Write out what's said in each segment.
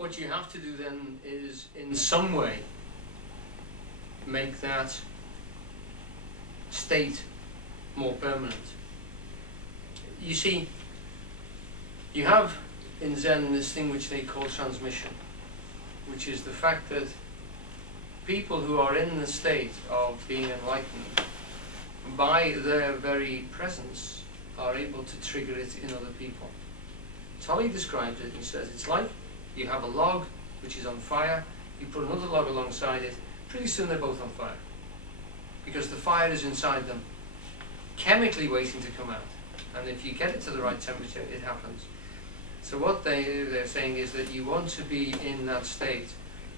what you have to do then is, in some way, make that state more permanent. You see, you have in Zen this thing which they call transmission, which is the fact that people who are in the state of being enlightened, by their very presence, are able to trigger it in other people. Tolle describes it and says it's like you have a log which is on fire, you put another log alongside it, pretty soon they're both on fire. Because the fire is inside them, chemically waiting to come out. And if you get it to the right temperature, it happens. So what they're saying is that you want to be in that state.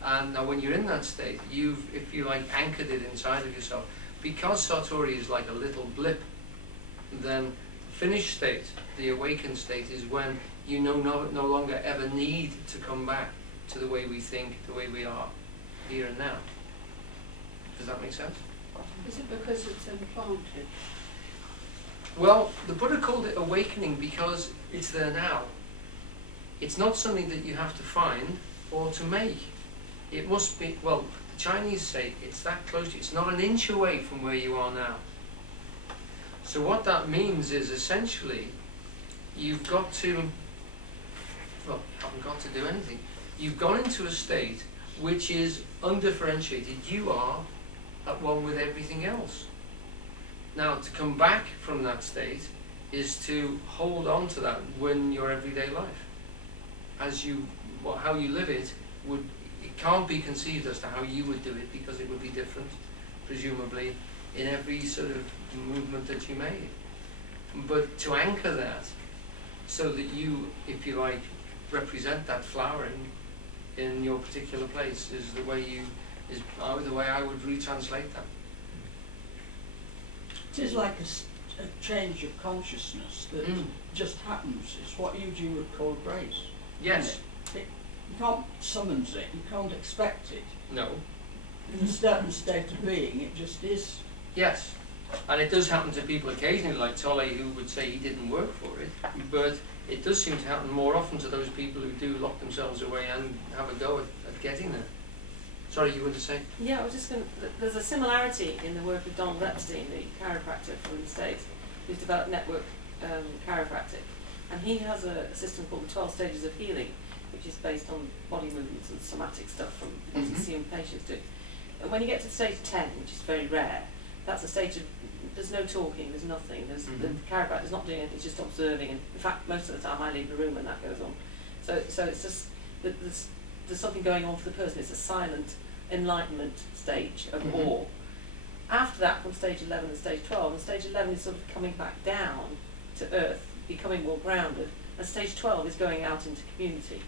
And now when you're in that state, you've, if you like, anchored it inside of yourself. Because Satori is like a little blip, then the finished state, the awakened state, is when you no longer ever need to come back to the way we think, the way we are, here and now. Does that make sense? Is it because it's implanted? Well, the Buddha called it awakening because it's there now. It's not something that you have to find or to make. It must be, well, the Chinese say it's that close, it's not an inch away from where you are now. So what that means is essentially you've got to, well, you haven't got to do anything. You've gone into a state which is undifferentiated. You are at one with everything else. Now, to come back from that state is to hold on to that in your everyday life. As you, well, how you live it can't be conceived as to how you would do it, because it would be different, presumably, in every sort of movement that you made. But to anchor that, so that you, if you like, represent that flowering in your particular place, is the way the way I would retranslate that. It is like a change of consciousness that just happens. It's what Eugene would call grace. Yes. You can't summon it, you can't expect it. No. In a certain state of being, it just is. Yes. And it does happen to people occasionally, like Tolle, who would say he didn't work for it, but it does seem to happen more often to those people who do lock themselves away and have a go at getting there. Sorry, you were to say? Yeah, I was just going to... There's a similarity in the work of Donald Epstein, the chiropractor from the States, who's developed network chiropractic. And he has a system called the 12 Stages of Healing, which is based on body movements and somatic stuff from what he's seen patients do. And when you get to stage 10, which is very rare, that's a stage of... There's no talking, there's nothing. There's, the chiropractor's not doing anything, he's just observing. And in fact, most of the time I leave the room when that goes on. So it's just... There's something going on for the person. It's a silent enlightenment stage of awe. After that, from stage 11 and stage 12, and stage 11 is sort of coming back down to earth, becoming more grounded, and stage 12 is going out into community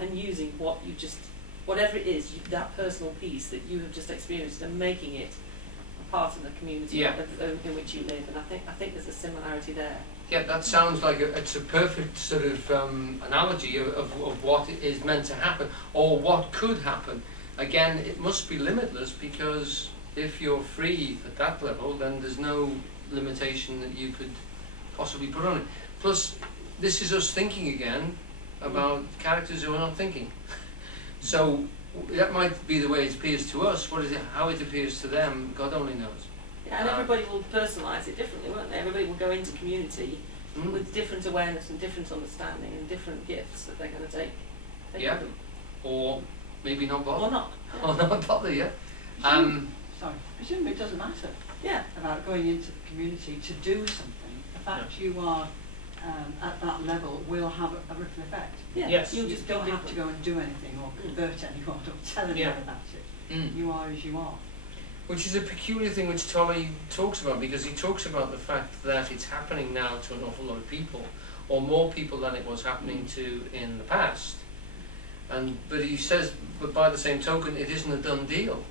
and using what you just, whatever it is, that personal piece that you have just experienced, and making it a part of the community in which you live. And I think there's a similarity there. Yeah, that sounds like it's a perfect sort of analogy of what is meant to happen, or what could happen. Again, it must be limitless, because if you're free at that level, then there's no limitation that you could possibly put on it. Plus, this is us thinking again about characters who are not thinking. So that might be the way it appears to us. What is it? How it appears to them, God only knows. Yeah, and everybody will personalise it differently, won't they? Everybody will go into community with different awareness and different understanding and different gifts that they're going to take with them. Or maybe not bother. Or not. Or not bother, yeah. Presumably it doesn't matter about going into the community to do something. The fact you are at that level will have a ripple effect. Yeah. Yes. You just don't have to go and do anything or convert anyone or tell anyone about it. You are as you are. Which is a peculiar thing which Tolle talks about, because he talks about the fact that it's happening now to an awful lot of people, or more people than it was happening to in the past. But he says, but by the same token, it isn't a done deal.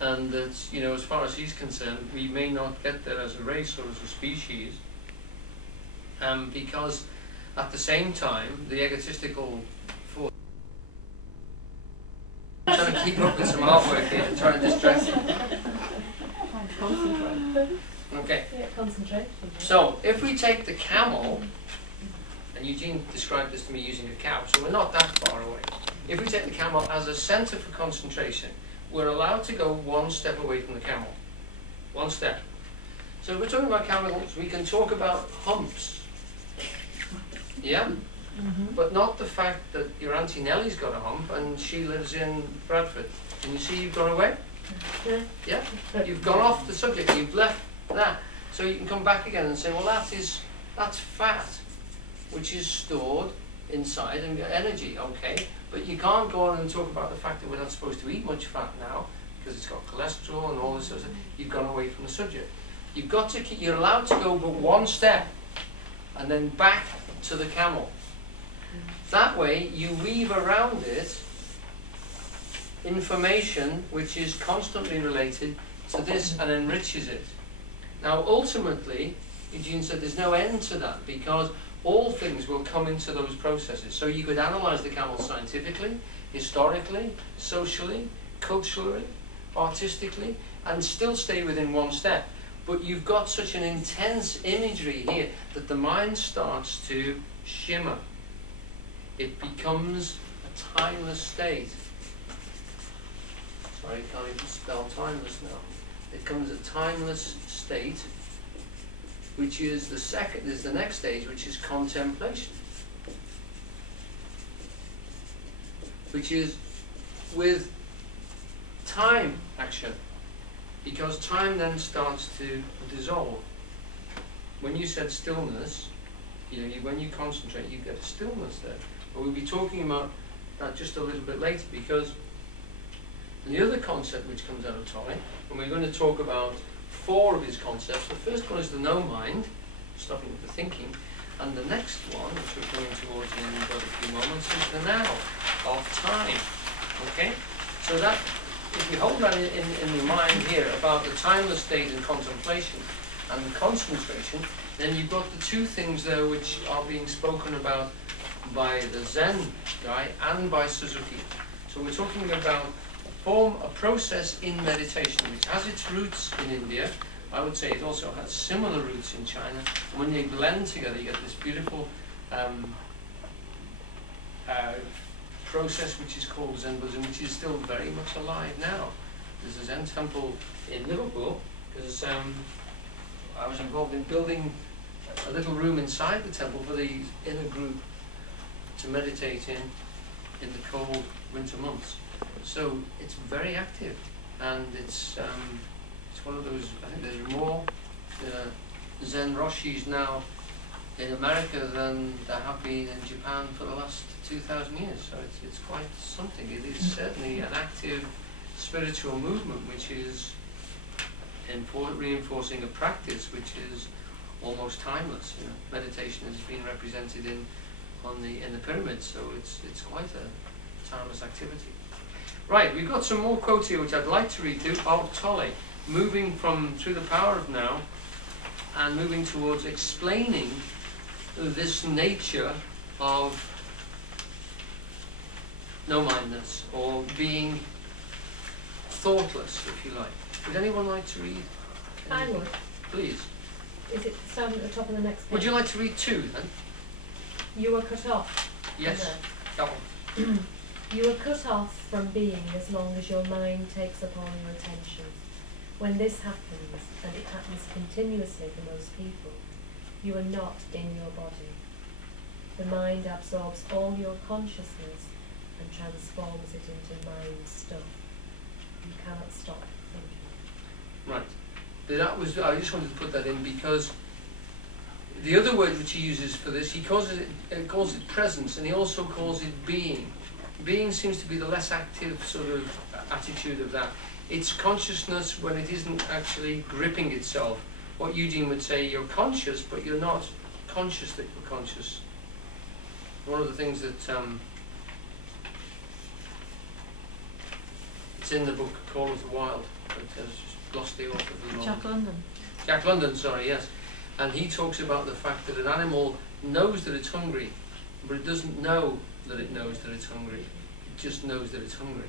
And that, you know, as far as he's concerned, we may not get there as a race or as a species, because at the same time, the egotistical force... I'm trying to keep up with some artwork here and try to distract you. Trying to concentrate. Okay. Yeah, concentrate. So, if we take the camel, and Eugene described this to me using a cow, so we're not that far away. if we take the camel as a center for concentration, we're allowed to go one step away from the camel. One step. So if we're talking about camels, we can talk about humps. Yeah? But not the fact that your Auntie Nellie's got a hump and she lives in Bradford. And you see you've gone away? Yeah? You've gone off the subject, you've left that. So you can come back again and say, well, that's fat, which is stored inside and energy, okay? But you can't go on and talk about the fact that we're not supposed to eat much fat now because it's got cholesterol and all this sort of stuff. You've gone away from the subject. You've got to keep, you're allowed to go but one step and then back to the camel. That way you weave around it information which is constantly related to this and enriches it. Now ultimately, Eugene said there's no end to that because all things will come into those processes. So you could analyze the camel scientifically, historically, socially, culturally, artistically, and still stay within one step. But you've got such an intense imagery here that the mind starts to shimmer. It becomes a timeless state. Sorry, I can't even spell timeless now. It becomes a timeless state, which is the next stage, which is contemplation. Which is with time action. Because time then starts to dissolve. When you said stillness, when you concentrate, you get a stillness there. But we'll be talking about that just a little bit later, because the other concept which comes out of Tolle, and we're going to talk about 4 of his concepts. The first one is the no mind, stopping the thinking, and the next one, which we're coming towards in about a few moments, is the now of time. Okay? So that, if you hold that in your mind here about the timeless state and contemplation and the concentration, then you've got the 2 things there which are being spoken about by the Zen guy and by Suzuki. So we're talking about a process in meditation which has its roots in India. I would say it also has similar roots in China. And when they blend together, you get this beautiful process which is called Zen Buddhism, which is still very much alive now. There's a Zen temple in Liverpool, because I was involved in building a little room inside the temple for the inner group to meditate in the cold winter months. So it's very active, and it's one of those. I think there's more Zen Roshis now in America than there have been in Japan for the last 2,000 years. So it's quite something. It is certainly an active spiritual movement which is reinforcing a practice which is almost timeless. Meditation has been represented in the pyramids, so it's quite a timeless activity. Right, we've got some more quotes here which I'd like to read through of Tolle, moving through the power of now and moving towards explaining this nature of no-mindedness, or being thoughtless, if you like. Would anyone like to read? I would. Please. Is it starting at the top of the next page? Would you like to read 2 then? You were cut off. Yes. Go on. You are cut off from being as long as your mind takes upon your attention. When this happens, and it happens continuously for most people, you are not in your body. The mind absorbs all your consciousness and transforms it into mind stuff. You cannot stop thinking. Right. I just wanted to put that in because the other word which he uses for this, he calls it presence, and he also calls it being. Being seems to be the less active sort of attitude of that. It's consciousness when it isn't actually gripping itself. What Eugene would say, you're conscious, but you're not conscious that you're conscious. One of the things that it's in the book Call of the Wild, but I just lost the author of the Jack London. Jack London, sorry, yes. And he talks about the fact that an animal knows that it's hungry, but it doesn't know that it knows that it's hungry. It just knows that it's hungry.